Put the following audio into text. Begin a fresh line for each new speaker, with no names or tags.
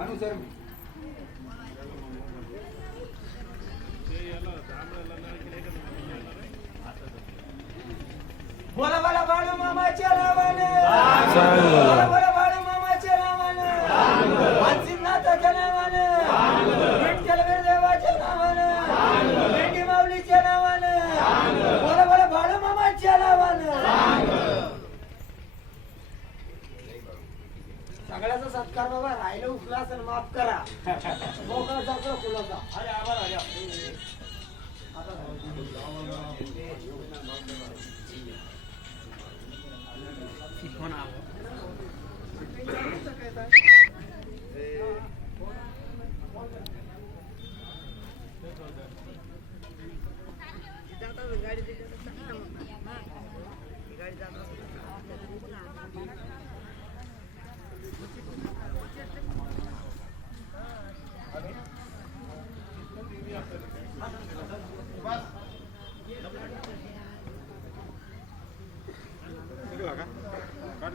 अनुसर
बोला बोला बाळू मामाच्या नावाने. सगळ्याचा सत्कार बाबा राहिलं उठला तर माफ करा. मोकळा जातो कुणाचा अरे आभार अरे गाडी दिली गाडी जात Các.